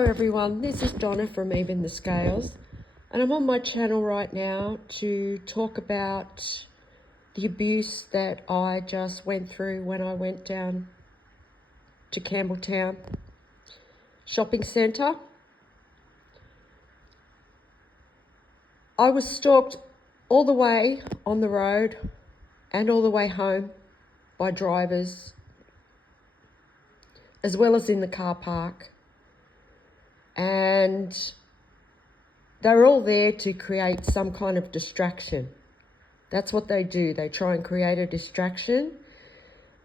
Hello everyone, this is Donna from Even the Scales, and I'm on my channel right now to talk about the abuse that I just went through when I went down to Campbelltown shopping centre. I was stalked all the way on the road and all the way home by drivers, as well as in the car park. And they're all there to create some kind of distraction. That's what they do. They try and create a distraction.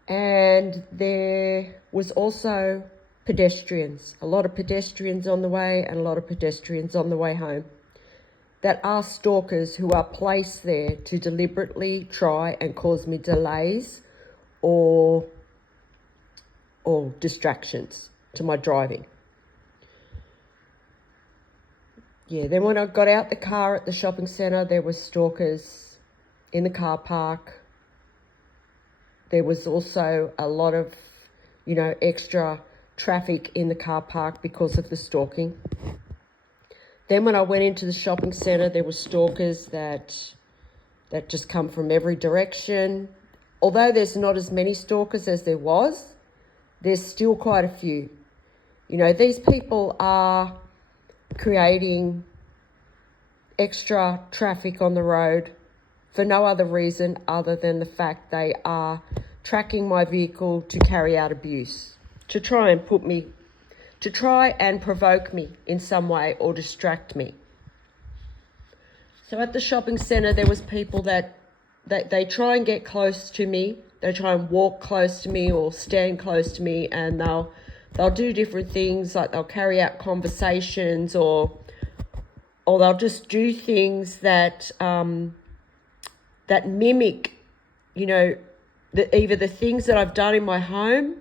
And there was also pedestrians, a lot of pedestrians on the way and a lot of pedestrians on the way home, that are stalkers who are placed there to deliberately try and cause me delays or distractions to my driving. Yeah, then when I got out the car at the shopping centre, there were stalkers in the car park. There was also a lot of, extra traffic in the car park because of the stalking. Then when I went into the shopping centre, there were stalkers that just come from every direction. Although there's not as many stalkers as there was, there's still quite a few. These people are creating extra traffic on the road for no other reason other than the fact they are tracking my vehicle to carry out abuse, to try and provoke me in some way or distract me. So at the shopping centre, there was people that they try and get close to me. They try and walk close to me or stand close to me, and they'll do different things, like they'll carry out conversations or they'll just do things that that mimic, either the things that I've done in my home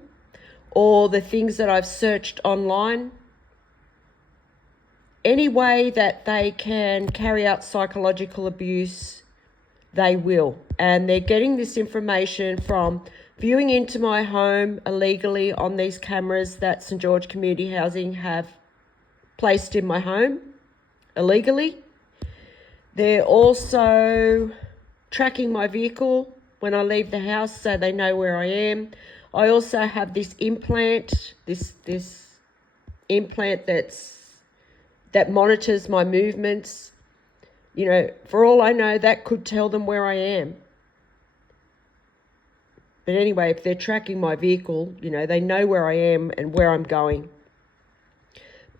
or the things that I've searched online. Any way that they can carry out psychological abuse, they will. And they're getting this information from viewing into my home illegally on these cameras that St George Community Housing have placed in my home illegally. They're also tracking my vehicle when I leave the house, so they know where I am. I also have this implant, this implant that monitors my movements. For all I know, that could tell them where I am. But anyway, if they're tracking my vehicle, they know where I am and where I'm going.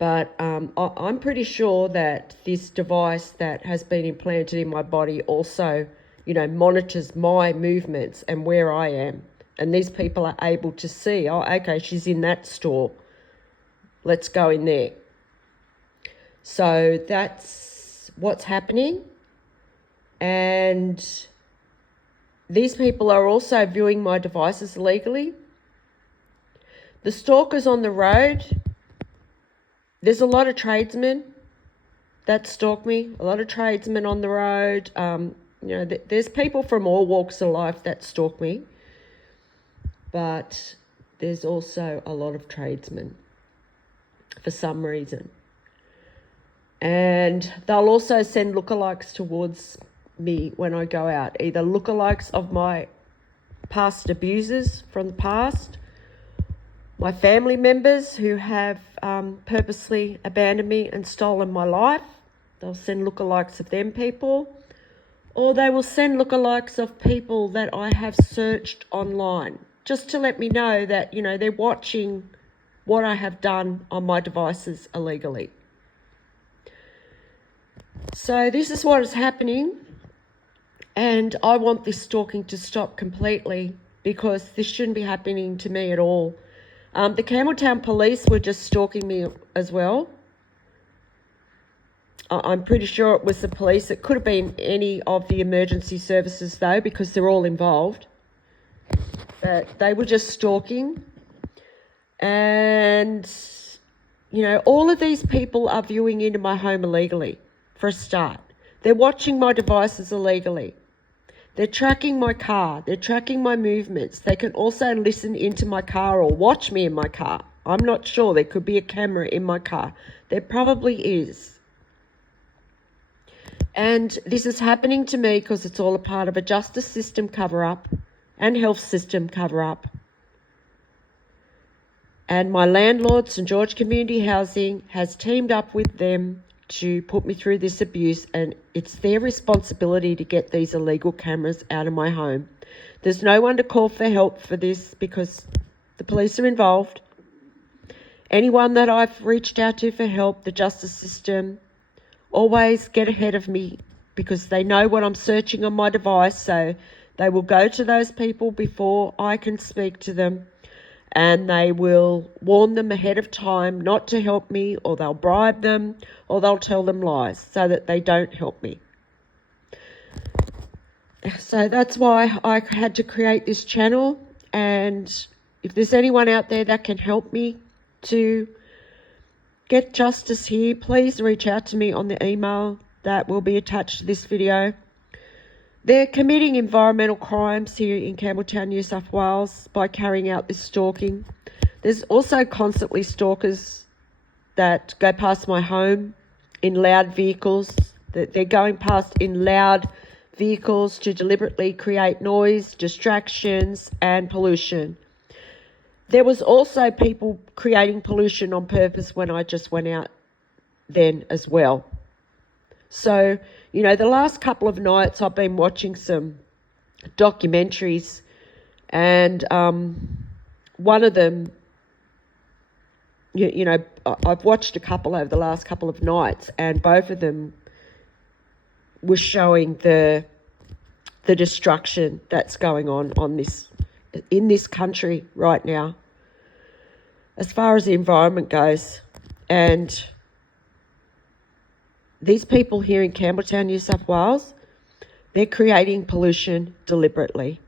But I'm pretty sure that this device that has been implanted in my body also, monitors my movements and where I am. And these people are able to see, oh, okay, she's in that store. Let's go in there. So that's what's happening. And these people are also viewing my devices illegally. The stalkers on the road, there's a lot of tradesmen that stalk me, a lot of tradesmen on the road. There's people from all walks of life that stalk me, but there's also a lot of tradesmen for some reason. And they'll also send lookalikes towards me when I go out, either lookalikes of my past abusers from the past, my family members who have purposely abandoned me and stolen my life. They'll send lookalikes of them people, or they will send lookalikes of people that I have searched online, just to let me know that, they're watching what I have done on my devices illegally. So this is what is happening. And I want this stalking to stop completely, because this shouldn't be happening to me at all. The Campbelltown police were just stalking me as well. I'm pretty sure it was the police. It could have been any of the emergency services though, because they're all involved. But they were just stalking. And, all of these people are viewing into my home illegally, for a start. They're watching my devices illegally. They're tracking my car. They're tracking my movements. They can also listen into my car or watch me in my car I'm not sure. There could be a camera in my car. There probably is. And this is happening to me because it's all a part of a justice system cover-up and health system cover-up. And my landlord, St George Community Housing, has teamed up with them to put me through this abuse, and it's their responsibility to get these illegal cameras out of my home. There's no one to call for help for this because the police are involved. Anyone that I've reached out to for help, the justice system, always get ahead of me because they know what I'm searching on my device, so they will go to those people before I can speak to them, and they will warn them ahead of time not to help me, or they'll bribe them, or they'll tell them lies so that they don't help me. So that's why I had to create this channel, and if there's anyone out there that can help me to get justice here, please reach out to me on the email that will be attached to this video. They're committing environmental crimes here in Campbelltown, New South Wales by carrying out this stalking. There's also constantly stalkers that go past my home in loud vehicles. They're going past in loud vehicles to deliberately create noise, distractions, and pollution. There was also people creating pollution on purpose when I just went out then as well. So, you know, the last couple of nights I've been watching some documentaries, and one of them, you know, I've watched a couple over the last couple of nights, and both of them were showing the destruction that's going on this in this country right now as far as the environment goes. And these people here in Campbelltown, New South Wales, they're creating pollution deliberately.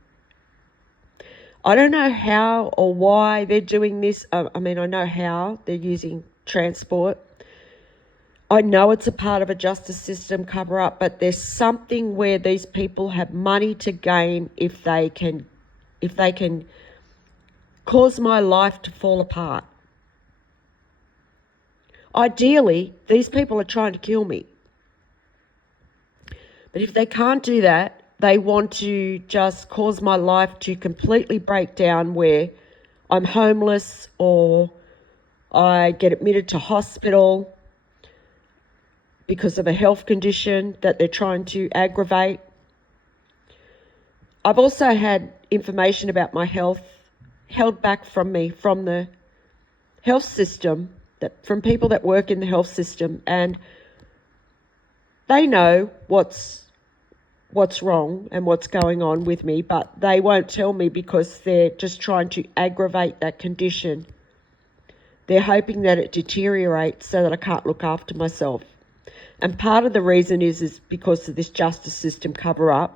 I don't know how or why they're doing this. I mean, I know how. They're using transport. I know it's a part of a justice system cover-up, but there's something where these people have money to gain if they can cause my life to fall apart. Ideally, these people are trying to kill me. But if they can't do that, they want to just cause my life to completely break down, where I'm homeless or I get admitted to hospital because of a health condition that they're trying to aggravate. I've also had information about my health held back from me from the health system, from people that work in the health system, and they know what's wrong and what's going on with me, but they won't tell me because they're just trying to aggravate that condition. They're hoping that it deteriorates so that I can't look after myself. And part of the reason is because of this justice system cover-up.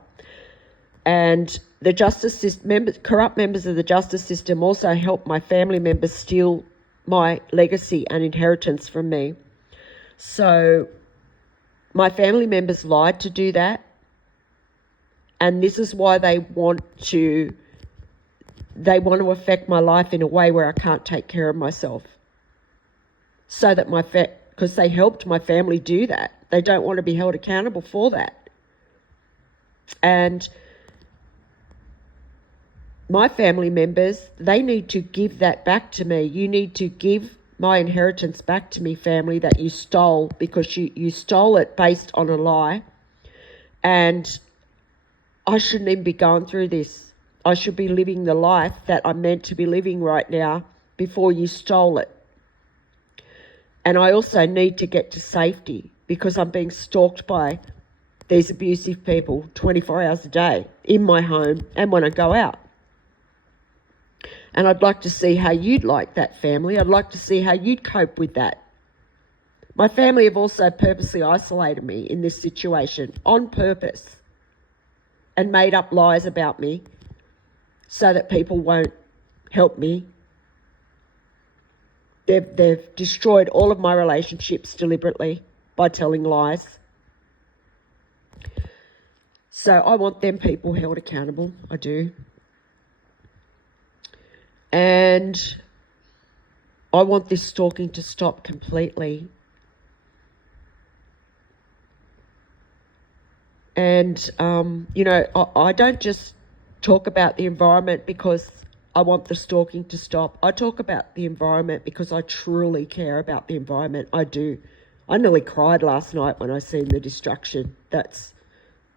And the justice system, corrupt members of the justice system also help my family members steal my legacy and inheritance from me. So my family members lied to do that. And this is why they want to affect my life in a way where I can't take care of myself. So that because they helped my family do that. They don't want to be held accountable for that. And my family members, they need to give that back to me. You need to give my inheritance back to me, family, that you stole, because you stole it based on a lie. And I shouldn't even be going through this. I should be living the life that I'm meant to be living right now before you stole it. And I also need to get to safety because I'm being stalked by these abusive people 24 hours a day in my home and when I go out. And I'd like to see how you'd like that, family. I'd like to see how you'd cope with that. My family have also purposely isolated me in this situation on purpose and made up lies about me so that people won't help me. They've destroyed all of my relationships deliberately by telling lies. So I want them people held accountable. I do. And I want this stalking to stop completely. And, you know, I don't just talk about the environment because I want the stalking to stop. I talk about the environment because I truly care about the environment. I do. I nearly cried last night when I seen the destruction that's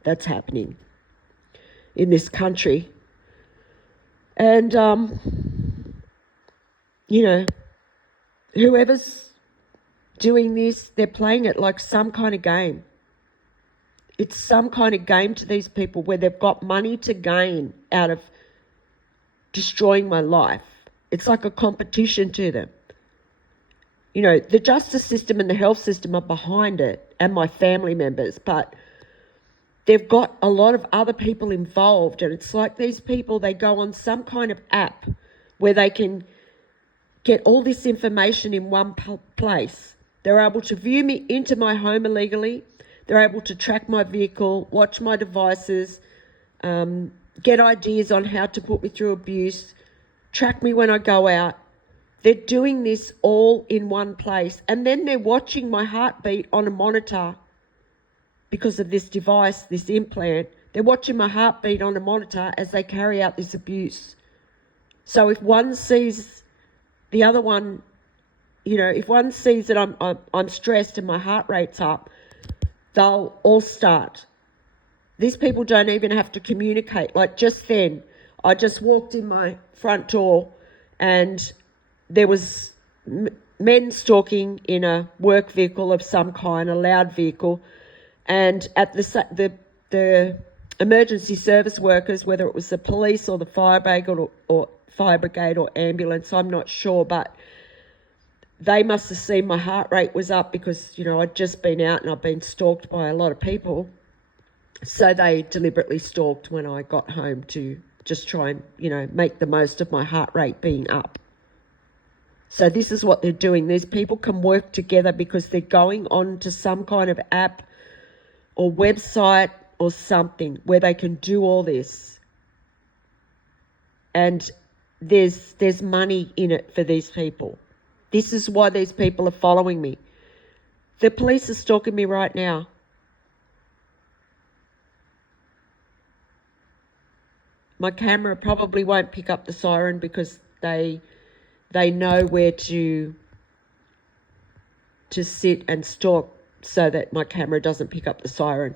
happening in this country. And, you know, whoever's doing this, they're playing it like some kind of game. It's some kind of game to these people where they've got money to gain out of destroying my life. It's like a competition to them. You know, the justice system and the health system are behind it, and my family members, but they've got a lot of other people involved, and it's like these people, they go on some kind of app where they can get all this information in one place. They're able to view me into my home illegally. They're able to track my vehicle, watch my devices, get ideas on how to put me through abuse, track me when I go out. They're doing this all in one place. And then they're watching my heartbeat on a monitor because of this device, this implant. They're watching my heartbeat on a monitor as they carry out this abuse. So if one sees the other one, you know, if one sees that I'm stressed and my heart rate's up, they'll all start. These people don't even have to communicate. Like just then, I just walked in my front door and there was men stalking in a work vehicle of some kind, a loud vehicle, and at the emergency service workers, whether it was the police or the fire brigade or ambulance, I'm not sure, but they must have seen my heart rate was up because, you know, I'd just been out and I've been stalked by a lot of people. So they deliberately stalked when I got home to just try and, you know, make the most of my heart rate being up. So this is what they're doing. These people can work together because they're going on to some kind of app or website or something where they can do all this. And there's money in it for these people. This is why these people are following me. The police are stalking me right now. My camera probably won't pick up the siren because they know where to sit and stalk so that my camera doesn't pick up the siren.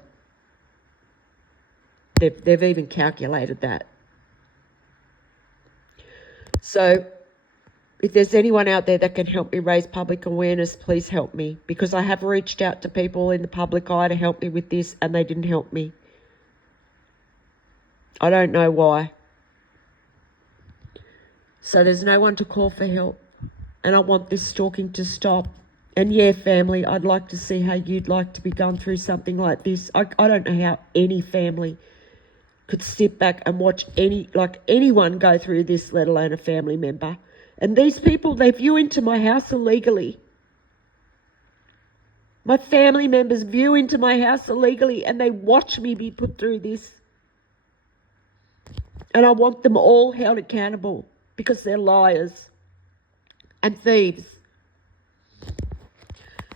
They've even calculated that. So if there's anyone out there that can help me raise public awareness, please help me, because I have reached out to people in the public eye to help me with this and they didn't help me. I don't know why. So there's no one to call for help, and I want this stalking to stop. And yeah, family, I'd like to see how you'd like to be going through something like this. I don't know how any family could sit back and watch anyone go through this, let alone a family member. And these people, they view into my house illegally. My family members view into my house illegally and they watch me be put through this. And I want them all held accountable because they're liars and thieves.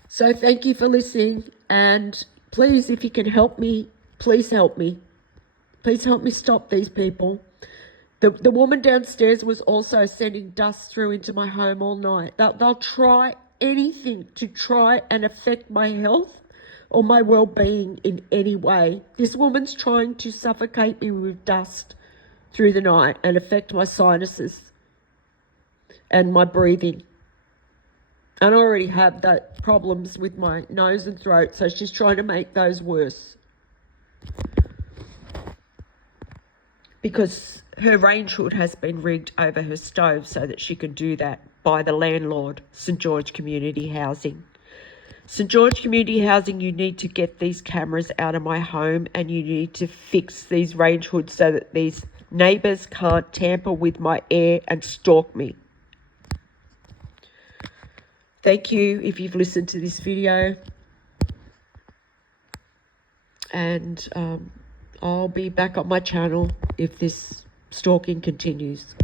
So thank you for listening, and please, if you can help me, please help me. Please help me stop these people. The woman downstairs was also sending dust through into my home all night. They'll try anything to try and affect my health or my well-being in any way. This woman's trying to suffocate me with dust through the night and affect my sinuses and my breathing. And I already have that problems with my nose and throat, so she's trying to make those worse. Because her range hood has been rigged over her stove so that she can do that by the landlord, St. George Community Housing. St. George Community Housing, you need to get these cameras out of my home and you need to fix these range hoods so that these neighbours can't tamper with my air and stalk me. Thank you if you've listened to this video. And I'll be back on my channel if this stalking continues.